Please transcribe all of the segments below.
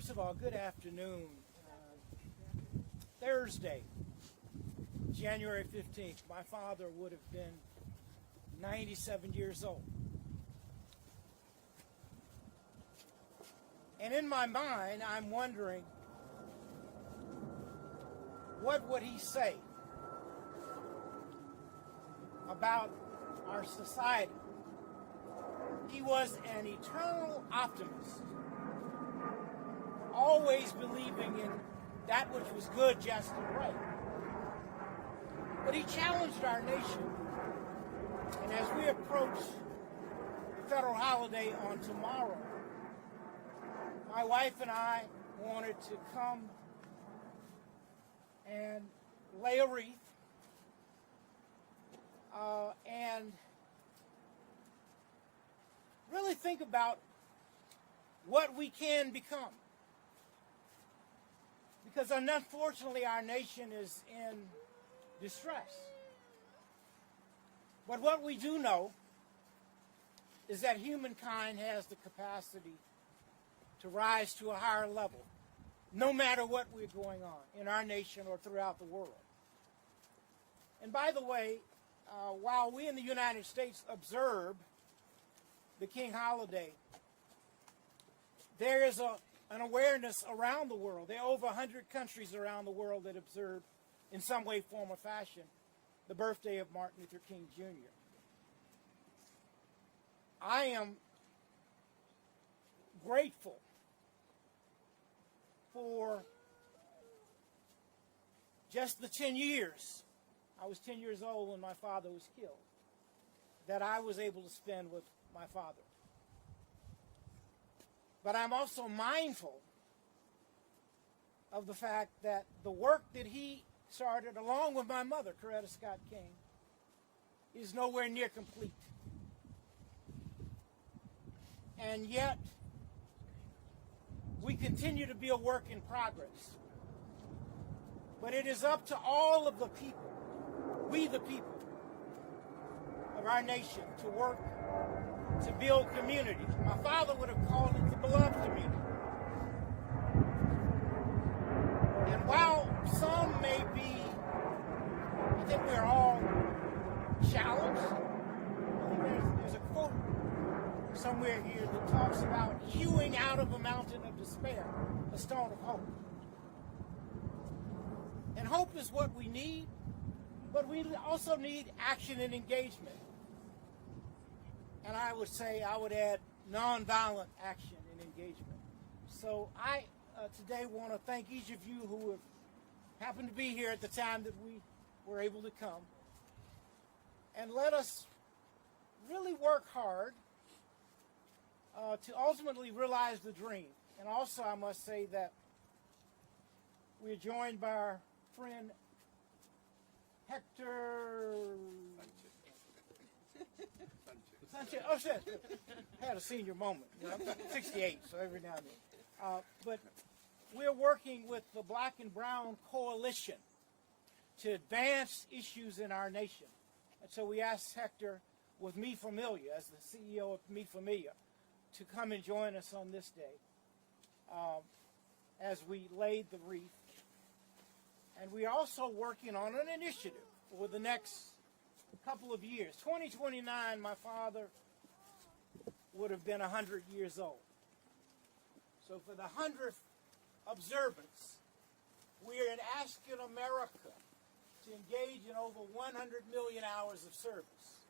First of all, good afternoon. Thursday, January 15th, my father would have been 97 years old. And in my mind, I'm wondering, what would he say about our society? He was an eternal optimist, always believing in that which was good, just, and right. But he challenged our nation. And as we approach the federal holiday on tomorrow, my wife and I wanted to come and lay a wreath and really think about what we can become. Because unfortunately our nation is in distress. But what we do know is that humankind has the capacity to rise to a higher level, no matter what we're going on in our nation or throughout the world. And by the way, while we in the United States observe the King holiday, there is an awareness around the world. There are over 100 countries around the world that observe in some way, form, or fashion the birthday of Martin Luther King Jr. I am grateful for just the 10 years, I was 10 years old when my father was killed, that I was able to spend with my father. But I'm also mindful of the fact that the work that he started, along with my mother, Coretta Scott King, is nowhere near complete. And yet, we continue to be a work in progress. But it is up to all of the people, we the people of our nation, to work to build community. My father would have called it the beloved community. And while some may be, I think we're all challenged. I think there's a quote somewhere here that talks about hewing out of a mountain of despair a stone of hope. And hope is what we need, but we also need action and engagement. And I would add nonviolent action and engagement. So I today want to thank each of you who have happened to be here at the time that we were able to come. And let us really work hard to ultimately realize the dream. And also I must say that we're joined by our friend Hector Sanchez. Oh, shit. I had a senior moment. You know, I'm 68, so every now and then. But we're working with the Black and Brown Coalition to advance issues in our nation. And so we asked Hector, with Me Familia, as the CEO of Me Familia, to come and join us on this day as we laid the wreath. And we're also working on an initiative for the next couple of years. 2029, my father would have been 100 years old. So for the 100th observance, we are asking America to engage in over 100 million hours of service.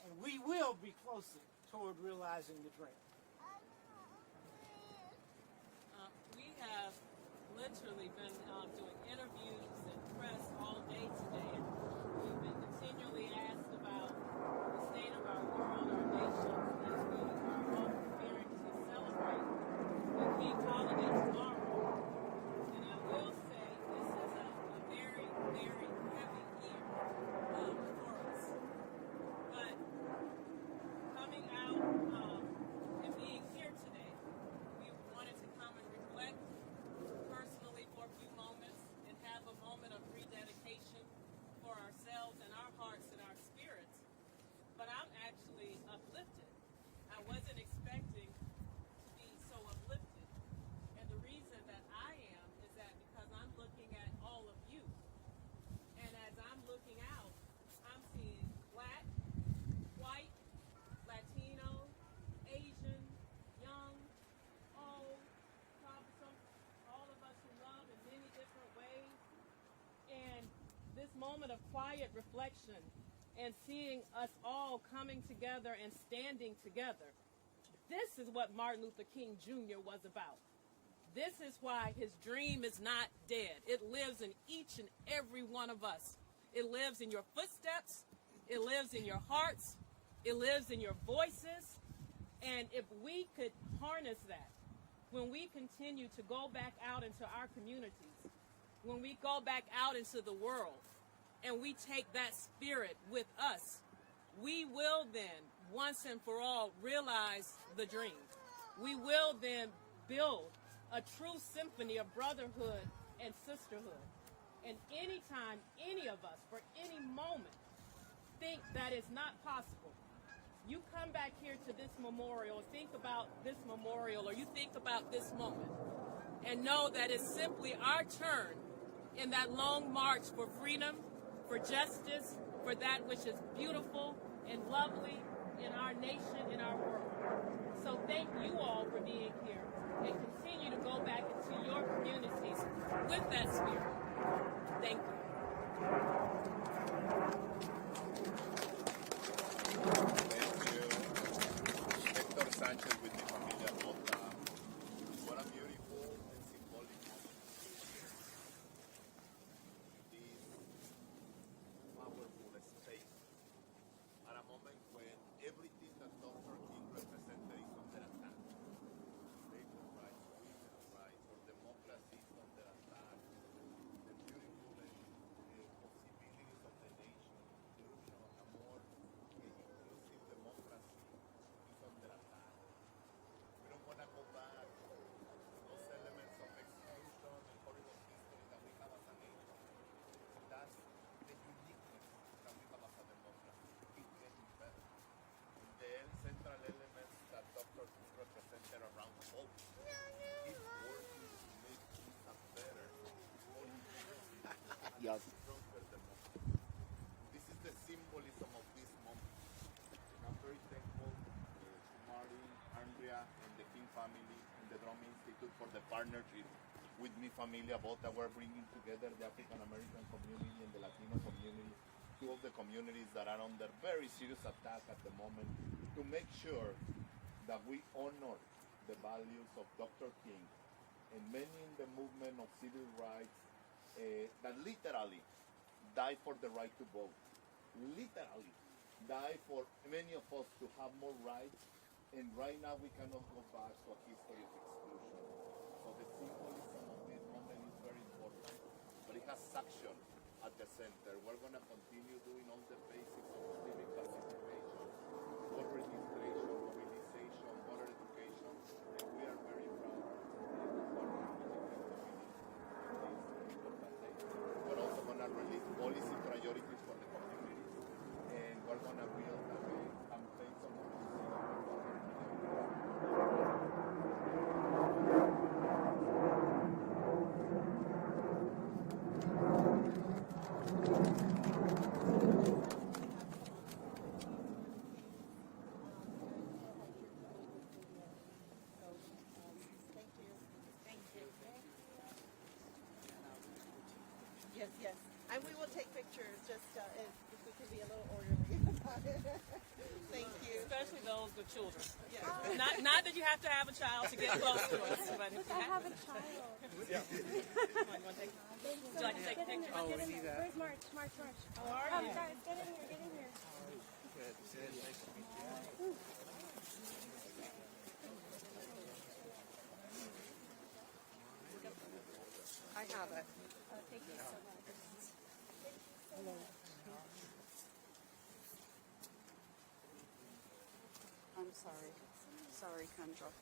And we will be closer toward realizing the dream. We have literally been doing interviews and press all day today. We've been continually asked about the state of our world, our nation, as we are all preparing to celebrate the King holiday tomorrow. And I will say this is a very, very heavy year for us. But coming out and being here today, we wanted to come and reflect personally for a few moments quiet reflection and seeing us all coming together and standing together. This is what Martin Luther King Jr. was about. This is why his dream is not dead. It lives in each and every one of us. It lives in your footsteps. It lives in your hearts. It lives in your voices. And if we could harness that, when we continue to go back out into our communities, when we go back out into the world, and we take that spirit with us, we will then, once and for all, realize the dream. We will then build a true symphony of brotherhood and sisterhood. And anytime any of us, for any moment, think that it's not possible, you come back here to this memorial, think about this memorial, or you think about this moment, and know that it's simply our turn in that long march for freedom, for justice, for that which is beautiful and lovely in our nation, in our world. So thank you all for being here, and continue to go back into your communities with that spirit. Thank you. Sanchez with mi familia Bota. What a beautiful and symbolic moment here. This powerful space at a moment when everything that Dr. King represented is under attack. Labor rights, women's rights, or democracy is under attack. The beautiful possibilities of the nation, inclusion of a more inclusive democracy is under attack. We don't want to go back to those elements of exclusion and horrible history that we have as a nation. That's the uniqueness that we have as a democracy. It's getting better. And then central elements that Dr. King represented around hope. It's working to make things a better, more inclusive, and a stronger democracy. This is the symbolism of this moment. And I'm very thankful to Martin, Arndrea, and the King family and the Drum Institute for the partnership with Mi Familia Bota. We're bringing together the African American community and the Latino community, two of the communities that are under very serious attack at the moment, to make sure that we honor the values of Dr. King and many in the movement of civil rights that literally died for the right to vote. Literally died for many of us to have more rights, and right now we cannot go back to a history of exclusion. So the symbolism of this moment is very important, but it has action at the center. We're going to continue doing all the basics of civic participation, voter registration, mobilization, voter education, and we are very proud to partner with the King community in this important day. We're also going to release policy priorities for the communities, and we're going to build campaigns on Yes. And we will take pictures, just if we can be a little orderly about it. Thank you. Especially those with children. Yes. Not that you have to have a child to get close to us, but if you I have a child. would you like to take a picture? Oh, we need that. Where's March? March. How are you? Guys, get in here, get in here. Good. Nice to meet you. I have it. Thank you so much. I'm sorry. Sorry, Kendra.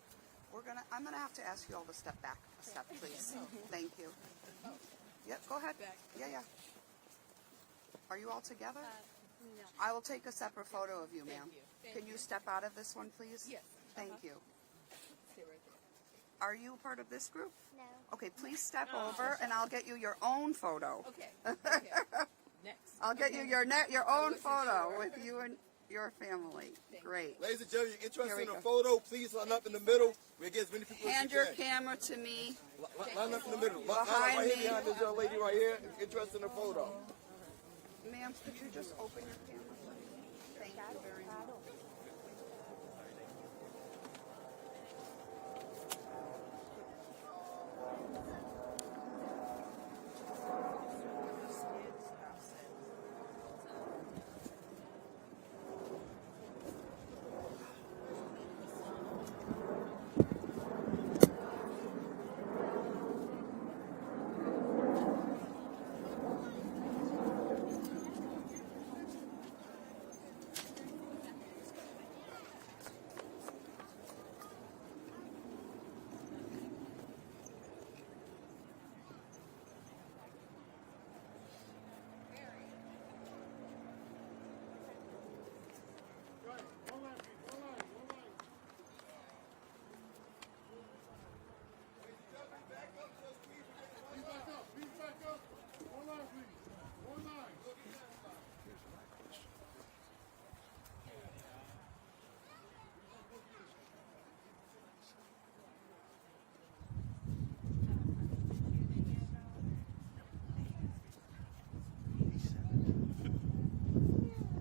I'm gonna have to ask you all to step back a step, please. Thank you. Yep, go ahead. Yeah. Are you all together? No. I will take a separate photo of you, ma'am. you. Can you step out of this one, please? Yes. Thank you. Stay right there. Are you part of this group? No. Okay, please step over and I'll get you your own photo. Okay. Next. I'll get you your own photo with you and your family. Great. Ladies and gentlemen, you're Here we interested in a go. photo, please line up in the middle. We get as many people Hand as you your can. camera to me. Line up in the middle. Line up Behind right here me. behind this young lady right here. If you're interested in a photo. Ma'am, could you just open your camera? Thank you very much.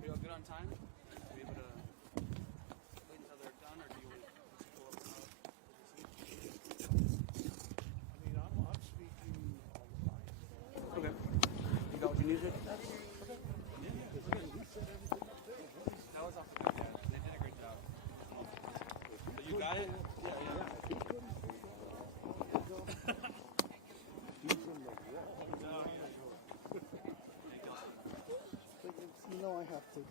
You all good on time? Are we able to wait until they're done, or do you want to go up and up? I mean, I'm speaking all the time. Okay. You got what you needed? That was off the good, yeah. They did a great job. So you got it? Yeah, yeah. You know I have to.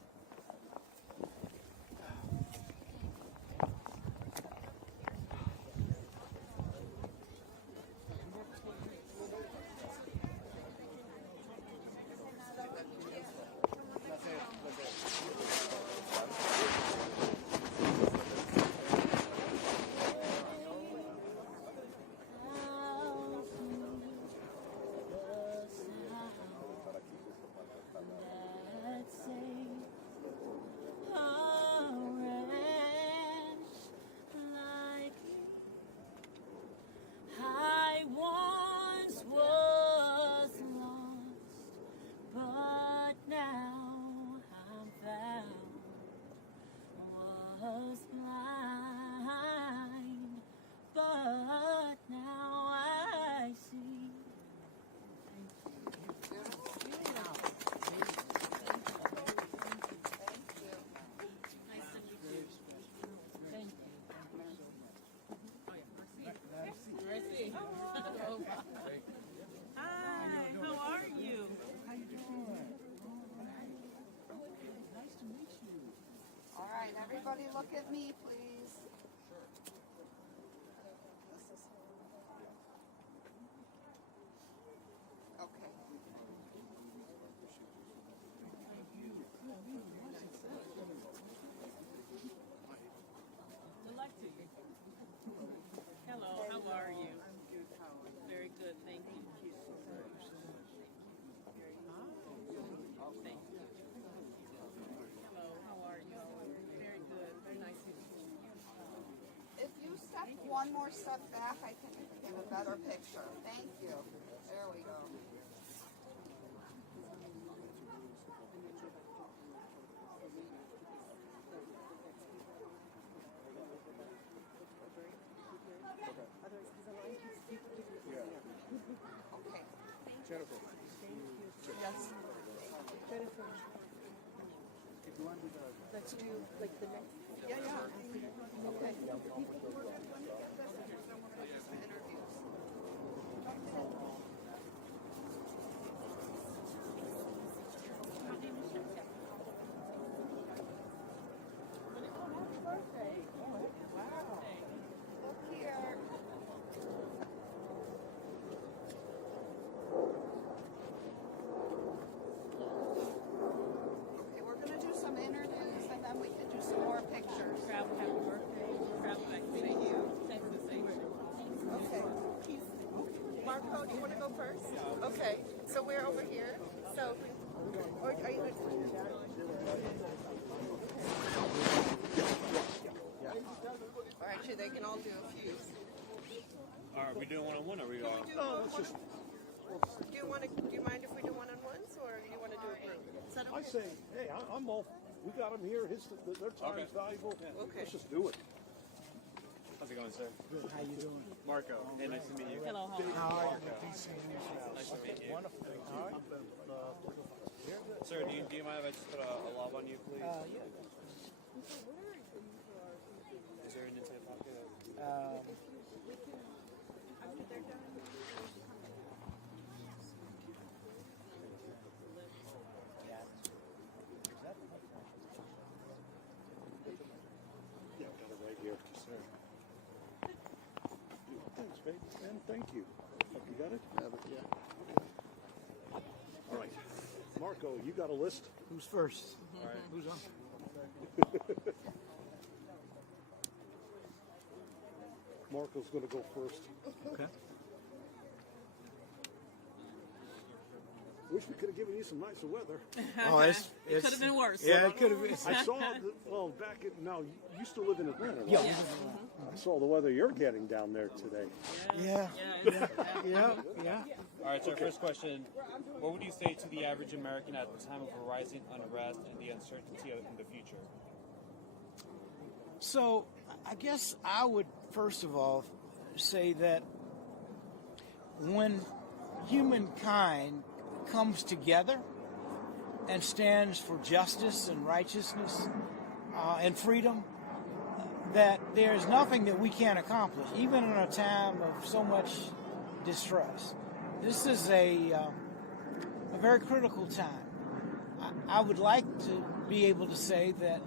I once was lost, but now I'm found. Was blind, but now I see. Thank you. Mercy. Hi, how are you? All right, everybody look at me, please. Okay. Delected. Hello, how are you? Very good, thank you. Thank you. Hello, how are you? Very good, very nice to meet you. If you step one more step back, I can get a better picture. Thank you. There we go. Okay. Jennifer. Yes. Let's do like the next. Yeah, yeah. Okay. Some interviews. Look here. Okay, we're gonna do some interviews and then we can do some more pictures. Travel, happy birthday. Travel back to Texas, Okay. Marco, do you want to go first? Okay. So we're over here. So, or are you? All right, so they can all do a few. Are we doing one-on-one, or we are? Oh, let's just. Do you mind if we do one-on-ones, or do you want to do a group? that I okay? say, hey, I'm all. We got them here. Their time is valuable. Okay. Let's just do it. How's it going, sir? Good. How you doing? Marco. Hey, nice to meet you. Hello, how are you? How are you? Nice to meet you. Wonderful. All right. Sir, do you mind if I just put a lob on you, please? Yeah. Is there an inside pocket? Yeah, got it right here. Thanks, babe. And thank you. You got it? Yeah. All right. Marco, you got a list? Who's first? All right. Who's on? Marco's going to go first. Okay. Wish we could have given you some nicer weather. Oh, It could have been worse. Yeah, it could have been. I saw, back in, now, you still live in Atlanta, right? Yeah. I saw the weather you're getting down there today. Yeah. Yeah. Yeah. All right, so first question. What would you say to the average American at the time of a rising unrest and the uncertainty in the future? So, I guess I would first of all say that when humankind comes together and stands for justice and righteousness and freedom, that there's nothing that we can't accomplish, even in a time of so much distress. This is a very critical time. I would like to be able to say that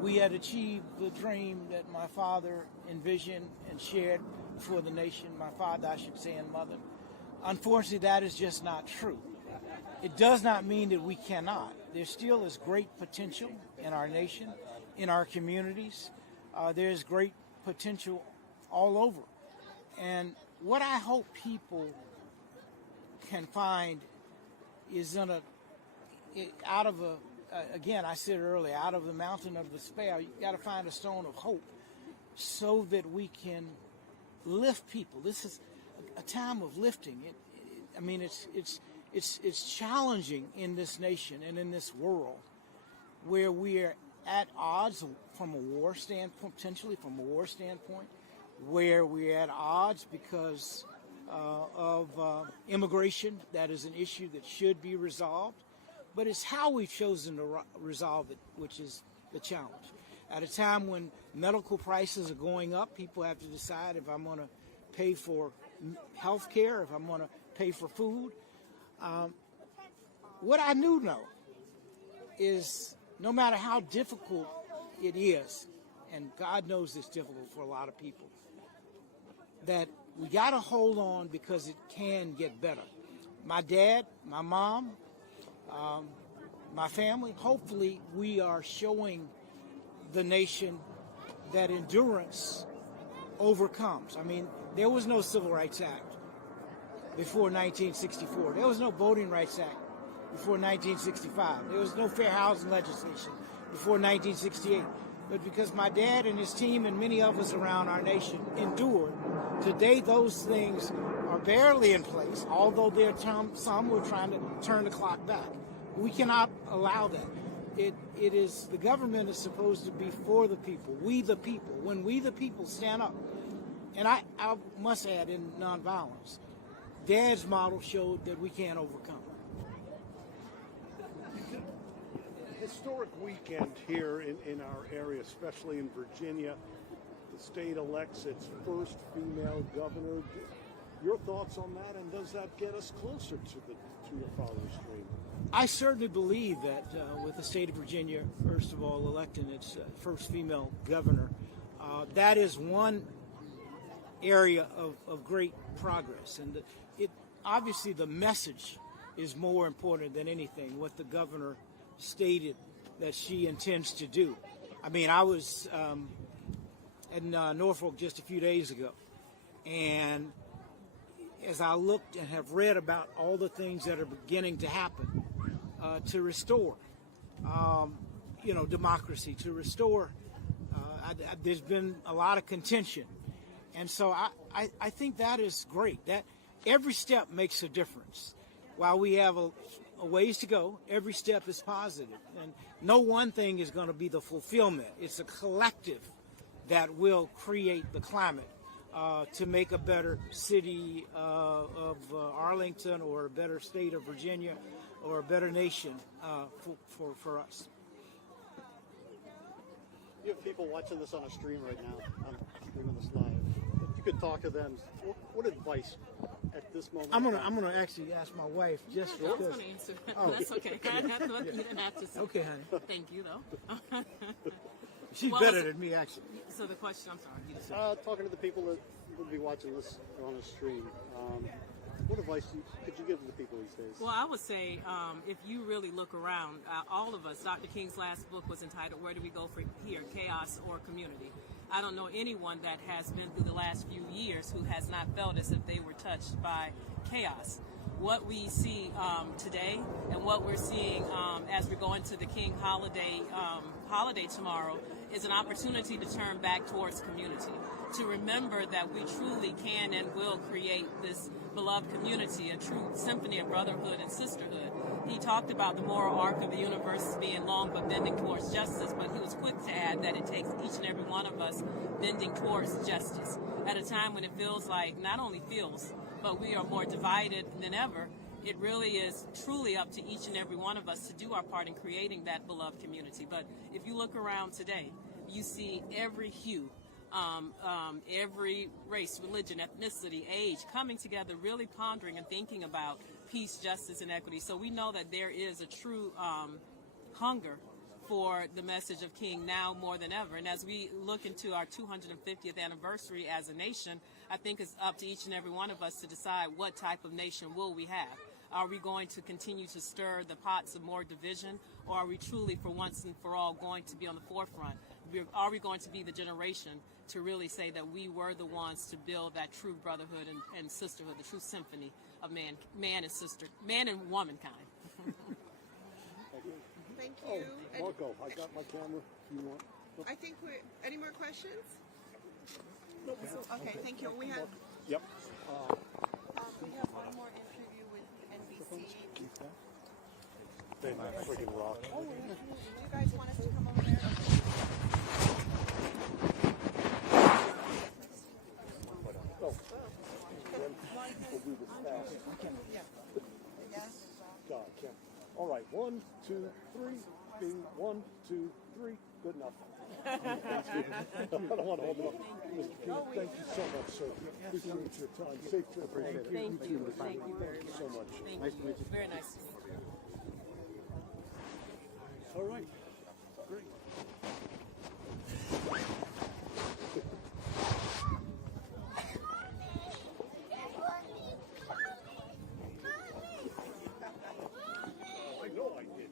we had achieved the dream that my father envisioned and shared for the nation, my father, I should say, and mother. Unfortunately, that is just not true. It does not mean that we cannot. There still is great potential in our nation, in our communities. There's great potential all over. And what I hope people can find is again, I said earlier, out of the mountain of despair, you got to find a stone of hope so that we can lift people. This is a time of lifting. It's challenging in this nation and in this world where we are at odds from a war standpoint, potentially from a war standpoint, where we're at odds because of immigration. That is an issue that should be resolved. But it's how we've chosen to resolve it, which is the challenge. At a time when medical prices are going up, people have to decide if I'm going to pay for health care, if I'm going to pay for food. What I do know is no matter how difficult it is, and God knows it's difficult for a lot of people, that we got to hold on because it can get better. My dad, my mom, my family, hopefully we are showing the nation that endurance overcomes. I mean, there was no Civil Rights Act before 1964. There was no Voting Rights Act before 1965. There was no fair housing legislation before 1968. But because my dad and his team and many of us around our nation endured, today those things are barely in place, although there are some who are trying to turn the clock back. We cannot allow that. It is, the government is supposed to be for the people, we the people. When we the people stand up, and I must add in nonviolence, Dad's model showed that we can overcome. Historic weekend here in our area, especially in Virginia. The state elects its first female governor. Your thoughts on that, and does that get us closer to your father's dream? I certainly believe that with the state of Virginia, first of all, electing its first female governor, that is one area of great progress. And obviously the message is more important than anything, what the governor stated that she intends to do. I mean, I was in Norfolk just a few days ago, and as I looked and have read about all the things that are beginning to happen to restore, democracy, to restore, there's been a lot of contention. And so I think that is great. That every step makes a difference. While we have a a ways to go. Every step is positive, and no one thing is going to be the fulfillment. It's a collective that will create the climate to make a better city of Arlington, or a better state of Virginia, or a better nation for us. You have people watching this on a stream right now. I'm streaming this live. If you could talk to them, what advice at this moment? I'm gonna actually ask my wife just I was because. going to answer that. Oh. That's okay. You didn't have to say. Okay, honey. Thank you, though. She's What better was it? than me, actually. So the question, I'm sorry. You just said. Talking to the people that would be watching this on a stream. What advice could you give to the people these days? Well, I would say if you really look around, all of us, Dr. King's last book was entitled, Where Do We Go From Here, Chaos or Community? I don't know anyone that has been through the last few years who has not felt as if they were touched by chaos. What we see today and what we're seeing as we go into the King holiday tomorrow is an opportunity to turn back towards community, to remember that we truly can and will create this beloved community, a true symphony of brotherhood and sisterhood. He talked about the moral arc of the universe being long but bending towards justice, but he was quick to add that it takes each and every one of us bending towards justice at a time when it feels like, not only feels, but we are more divided than ever. It really is truly up to each and every one of us to do our part in creating that beloved community. But if you look around today, you see every hue, every race, religion, ethnicity, age coming together, really pondering and thinking about peace, justice, and equity. So we know that there is a true hunger for the message of King now more than ever. And as we look into our 250th anniversary as a nation, I think it's up to each and every one of us to decide what type of nation will we have. Are we going to continue to stir the pots of more division, or are we truly, for once and for all, going to be on the forefront? Are we going to be the generation to really say that we were the ones to build that true brotherhood and sisterhood, the true symphony of man and womankind? Thank Oh, you. And Marco, I got my camera. You want? I think any more questions? Okay, thank you. We have Yep. we have one more interview with NBC. They freaking rock. Do you guys want us to come over there? We'll do this fast. Yes. God, Kim. All right, 1, 2, 3. Bing. 1, 2, 3. Good enough. I don't want to hold it up. Mr. King, thank you so much, sir. Appreciate your time. Safe trip. Appreciate it. Thank you. Thank you very much. So much. Nice to meet you. Very nice to meet you. All right. Great. I know I did.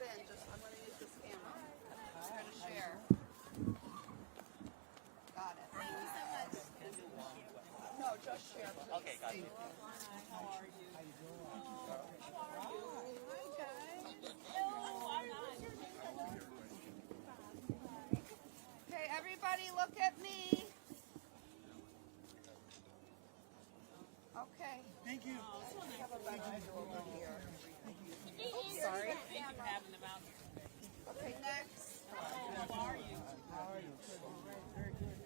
in. Just I'm going to use this camera. I'm going to share. Got it. Thank you so much. No, just share. Please. Okay, got you. How are you? Okay, everybody look at me. Okay. Thank you. Sorry. Thank you for having them out here. Okay, next. How are you? Very good.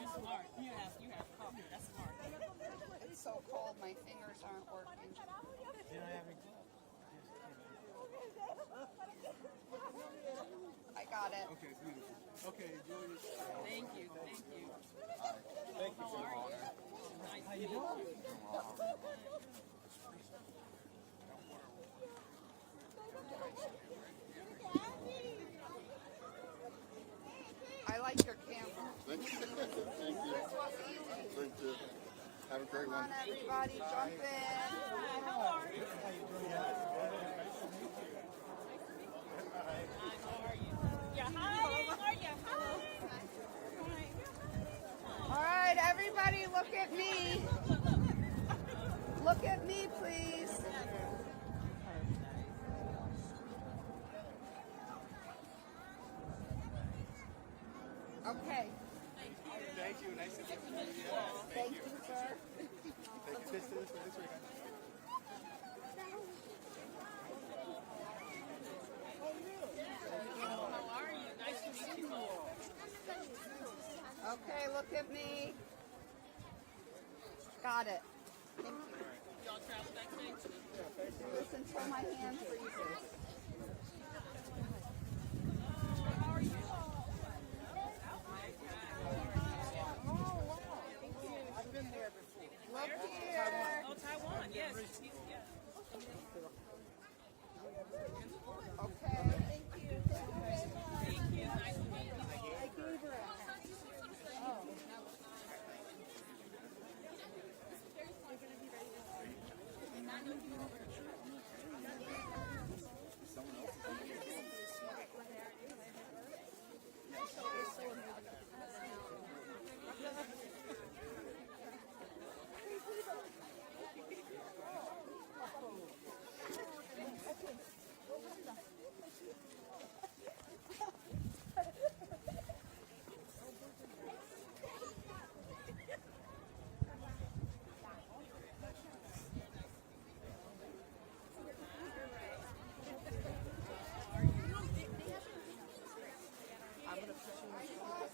You're smart. You have coffee. That's smart. It's so cold, my fingers aren't working. You don't have any gloves. I got it. Okay, beautiful. Okay, Julius. Thank you. Thank you. Thank you, How are you? Nice to meet you. I like your camera. Thank you. Thank you. This was easy. Thank you. Have a great Come one. on, everybody, jump in. How are you? Hi, how are you? Yeah, hi. How are you? Hi. All right, everybody, look at me. Look at me, please. Okay. Thank you. Nice to meet you. Thank you, sir. Thank you. This way, guys. How are you? Nice to meet you. Okay, look at me. Got it. Y'all travel backstage? Listen until my hand freezes. How are you? I've been there before. Look here. Oh, Taiwan. Yes. Yes. Okay. Thank you. Thank you. Nice to meet you.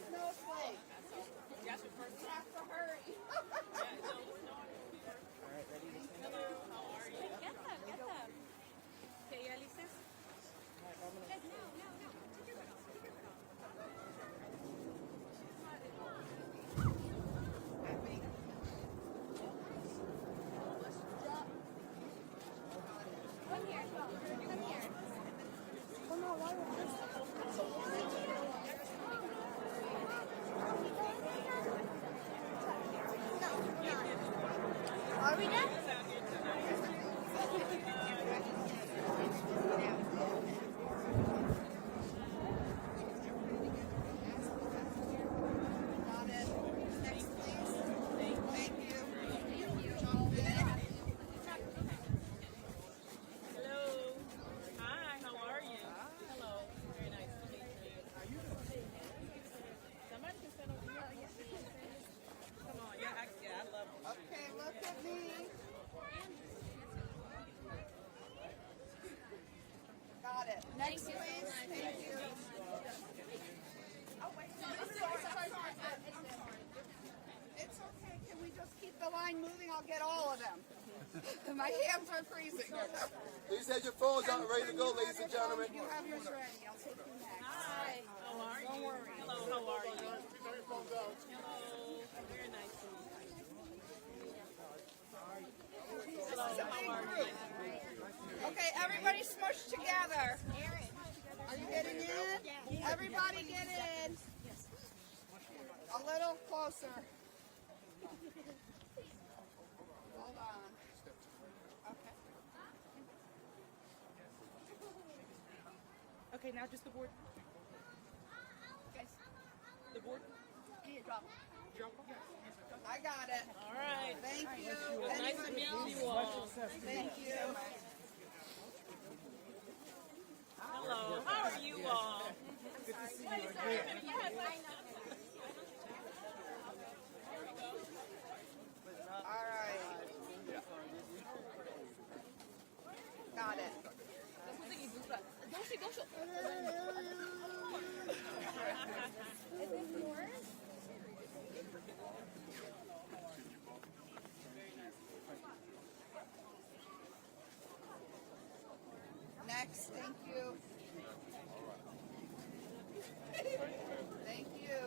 Snowflake. That's your first You have to hurry. Hello. How are you? Get them. Okay, ya listas? Come here. Come here. Are we done? Got it. Next, please. Thank you. Hello. Hi, how are you? Hello. Very nice to meet you. Somebody can stand over here. Come on. Yeah, I love you. Okay, look at me. Got it. Next, please. Thank you. Oh, wait. Sorry. It's okay. Can we just keep the line moving? I'll get all of them. My hands are freezing. Please have your phones out ready to go, ladies and gentlemen. You have yours ready. I'll take you next. Hi. How are you? Don't worry. Hello. How are you? Hello. Very nice to meet you. Hello. How are you? Okay, everybody smush together. Are you getting in? Everybody get in. A little closer. Hold on. Okay. Okay, now just the board. Guys, the board. Yeah, drop. Drop. I got it. All right. Thank you. It was nice to meet you all. Thank you. Hello. How are you all? Good to see you again. All right. Got it. Is this yours? Next, thank you. Thank you.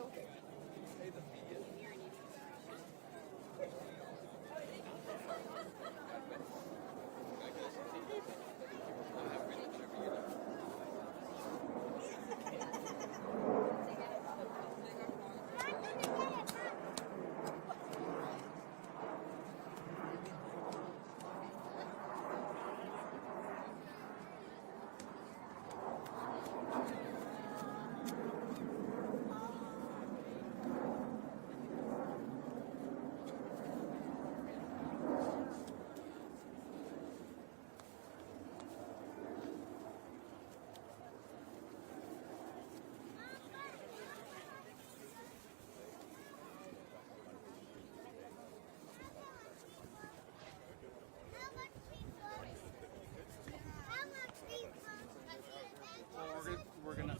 We're gonna.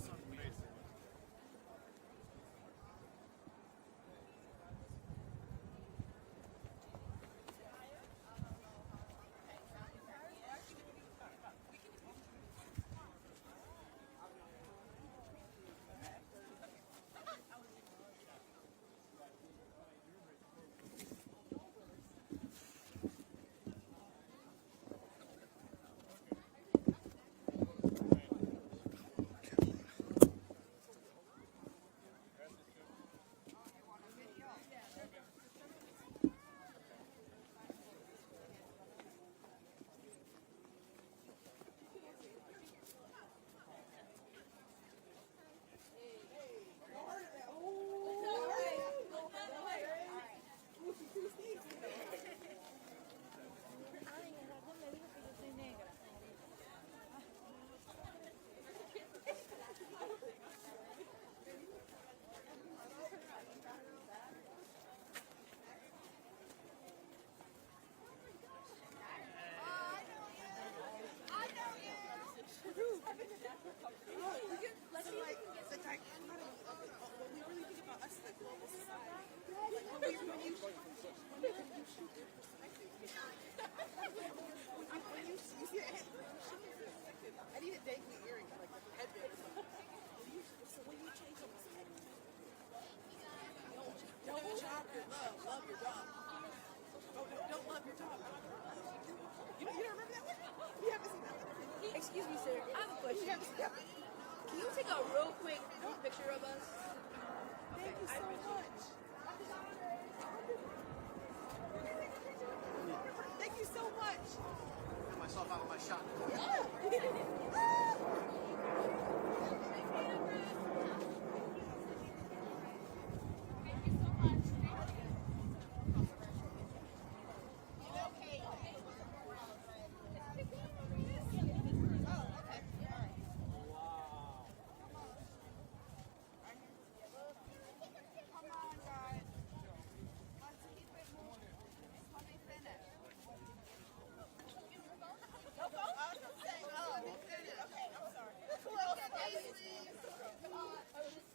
Excuse me, sir. I have a question. Can you take a real quick picture of us? Thank you so much. Thank you so much. Get myself out of my shot.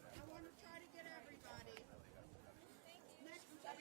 I want to try to get everybody. Next, we got